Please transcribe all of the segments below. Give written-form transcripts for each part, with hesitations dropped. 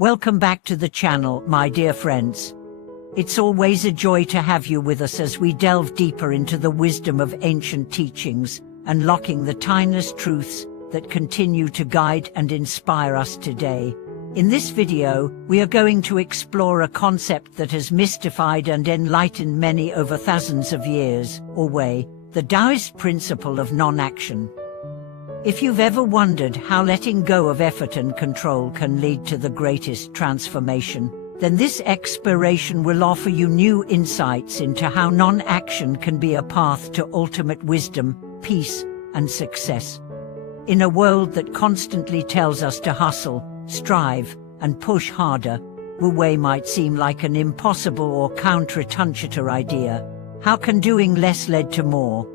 Welcome back to the channel, my dear friends. It's always a joy to have you with us as we delve deeper into the wisdom of ancient teachings, unlocking the timeless truths that continue to guide and inspire us today. In this video, we are going to explore a concept that has mystified and enlightened many over thousands of years, or Wei, the Taoist principle of non-action. If you've ever wondered how letting go of effort and control can lead to the greatest transformation, then this exploration will offer you new insights into how non-action can be a path to ultimate wisdom, peace, and success. In a world that constantly tells us to hustle, strive, and push harder, Wu Wei might seem like an impossible or counterintuitive idea. How can doing less lead to more?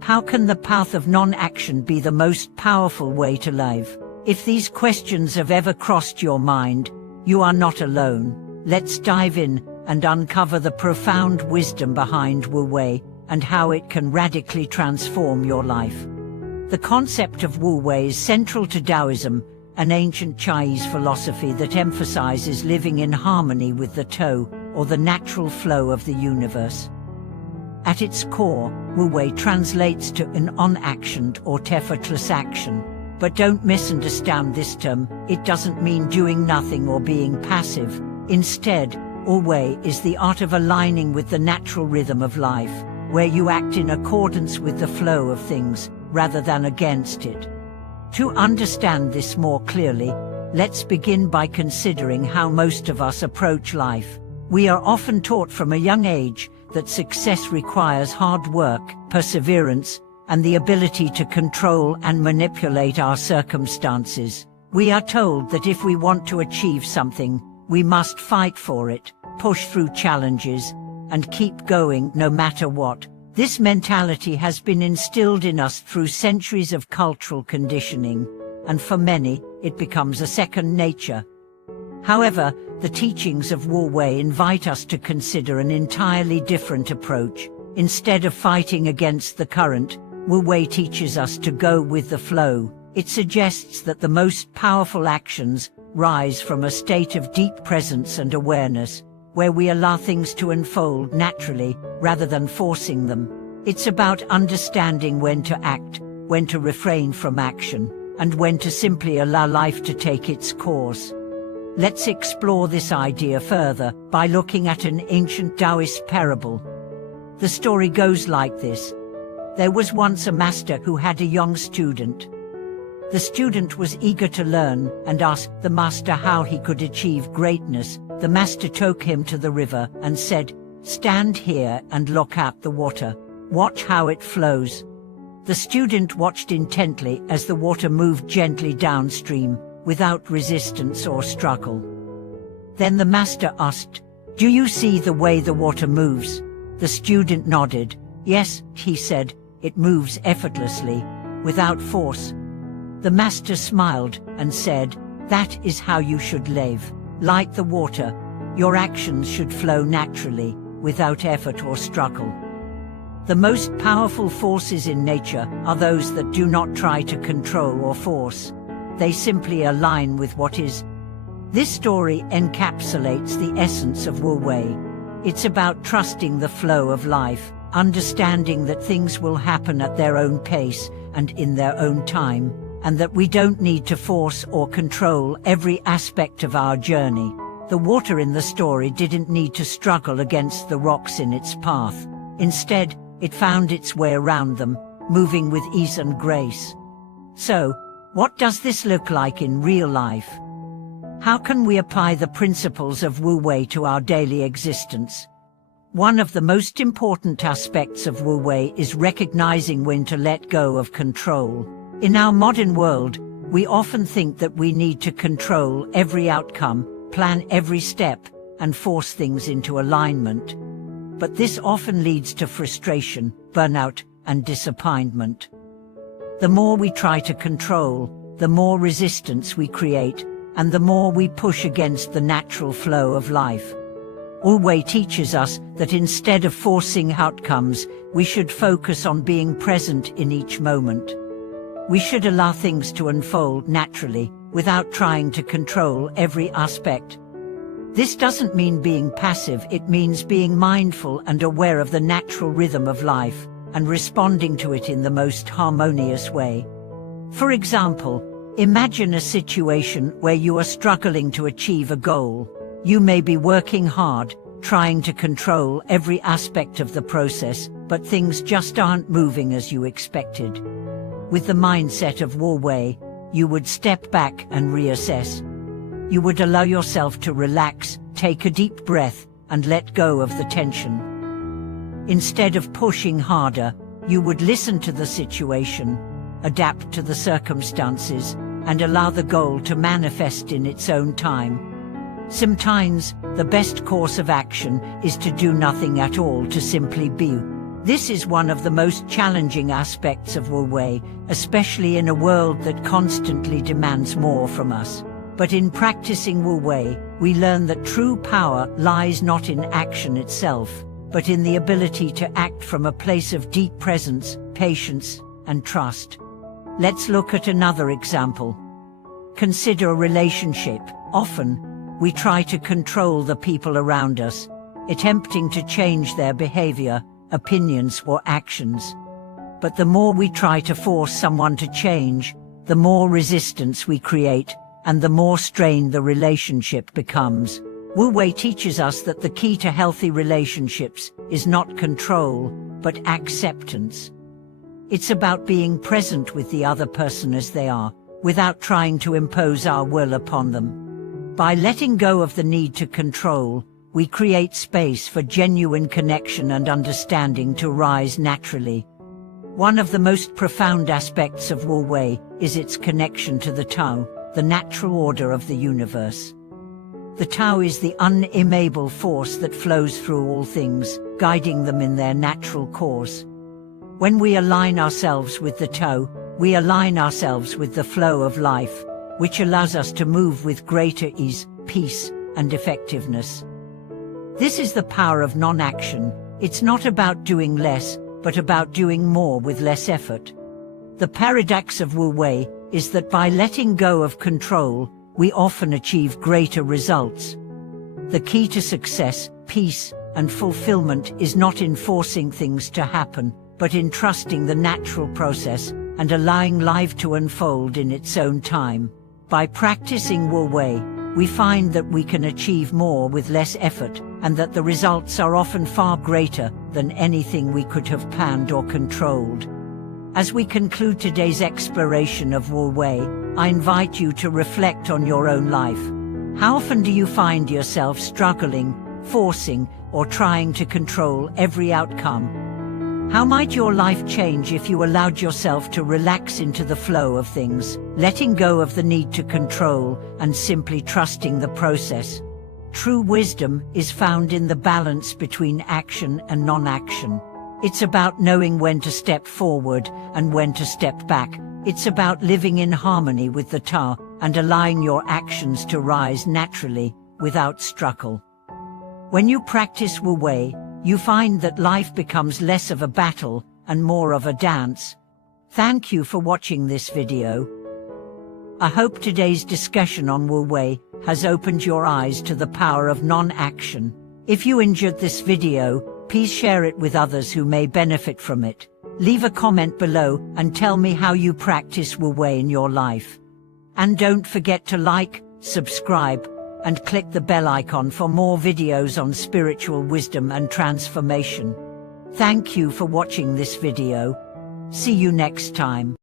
How can the path of non-action be the most powerful way to live? If these questions have ever crossed your mind, you are not alone. Let's dive in and uncover the profound wisdom behind Wu Wei and how it can radically transform your life. The concept of Wu Wei is central to Taoism, an ancient Chinese philosophy that emphasizes living in harmony with the Tao, or the natural flow of the universe. At its core, Wu Wei translates to an unactioned or effortless action. But don't misunderstand this term, it doesn't mean doing nothing or being passive. Instead, Wu Wei is the art of aligning with the natural rhythm of life, where you act in accordance with the flow of things, rather than against it. To understand this more clearly, let's begin by considering how most of us approach life. We are often taught from a young age that success requires hard work, perseverance, and the ability to control and manipulate our circumstances. We are told that if we want to achieve something, we must fight for it, push through challenges, and keep going no matter what. This mentality has been instilled in us through centuries of cultural conditioning, and for many, it becomes a second nature. However, the teachings of Wu Wei invite us to consider an entirely different approach. Instead of fighting against the current, Wu Wei teaches us to go with the flow. It suggests that the most powerful actions rise from a state of deep presence and awareness, where we allow things to unfold naturally, rather than forcing them. It's about understanding when to act, when to refrain from action, and when to simply allow life to take its course. Let's explore this idea further by looking at an ancient Taoist parable. The story goes like this. There was once a master who had a young student. The student was eager to learn and asked the master how he could achieve greatness. The master took him to the river and said, "Stand here and look at the water. Watch how it flows." The student watched intently as the water moved gently downstream, without resistance or struggle. Then the master asked, "Do you see the way the water moves?" The student nodded. "Yes," he said, "it moves effortlessly, without force." The master smiled and said, "That is how you should live. Like the water, your actions should flow naturally, without effort or struggle." The most powerful forces in nature are those that do not try to control or force. They simply align with what is. This story encapsulates the essence of Wu Wei. It's about trusting the flow of life, understanding that things will happen at their own pace and in their own time, and that we don't need to force or control every aspect of our journey. The water in the story didn't need to struggle against the rocks in its path. Instead, it found its way around them, moving with ease and grace. So, what does this look like in real life? How can we apply the principles of Wu Wei to our daily existence? One of the most important aspects of Wu Wei is recognizing when to let go of control. In our modern world, we often think that we need to control every outcome, plan every step, and force things into alignment. But this often leads to frustration, burnout, and disappointment. The more we try to control, the more resistance we create, and the more we push against the natural flow of life. Wu Wei teaches us that instead of forcing outcomes, we should focus on being present in each moment. We should allow things to unfold naturally, without trying to control every aspect. This doesn't mean being passive, it means being mindful and aware of the natural rhythm of life, and responding to it in the most harmonious way. For example, imagine a situation where you are struggling to achieve a goal. You may be working hard, trying to control every aspect of the process, but things just aren't moving as you expected. With the mindset of Wu Wei, you would step back and reassess. You would allow yourself to relax, take a deep breath, and let go of the tension. Instead of pushing harder, you would listen to the situation, adapt to the circumstances, and allow the goal to manifest in its own time. Sometimes, the best course of action is to do nothing at all, to simply be. This is one of the most challenging aspects of Wu Wei, especially in a world that constantly demands more from us. But in practicing Wu Wei, we learn that true power lies not in action itself, but in the ability to act from a place of deep presence, patience, and trust. Let's look at another example. Consider a relationship. Often, we try to control the people around us, attempting to change their behavior, opinions, or actions. But the more we try to force someone to change, the more resistance we create, and the more strained the relationship becomes. Wu Wei teaches us that the key to healthy relationships is not control, but acceptance. It's about being present with the other person as they are, without trying to impose our will upon them. By letting go of the need to control, we create space for genuine connection and understanding to rise naturally. One of the most profound aspects of Wu Wei is its connection to the Tao, the natural order of the universe. The Tao is the unimaginable force that flows through all things, guiding them in their natural course. When we align ourselves with the Tao, we align ourselves with the flow of life, which allows us to move with greater ease, peace, and effectiveness. This is the power of non-action. It's not about doing less, but about doing more with less effort. The paradox of Wu Wei is that by letting go of control, we often achieve greater results. The key to success, peace, and fulfillment is not in forcing things to happen, but in trusting the natural process and allowing life to unfold in its own time. By practicing Wu Wei, we find that we can achieve more with less effort, and that the results are often far greater than anything we could have planned or controlled. As we conclude today's exploration of Wu Wei, I invite you to reflect on your own life. How often do you find yourself struggling, forcing, or trying to control every outcome? How might your life change if you allowed yourself to relax into the flow of things, letting go of the need to control and simply trusting the process? True wisdom is found in the balance between action and non-action. It's about knowing when to step forward and when to step back. It's about living in harmony with the Tao and allowing your actions to rise naturally, without struggle. When you practice Wu Wei, you find that life becomes less of a battle and more of a dance. Thank you for watching this video. I hope today's discussion on Wu Wei has opened your eyes to the power of non-action. If you enjoyed this video, please share it with others who may benefit from it. Leave a comment below and tell me how you practice Wu Wei in your life. And don't forget to like, subscribe, and click the bell icon for more videos on spiritual wisdom and transformation. Thank you for watching this video. See you next time.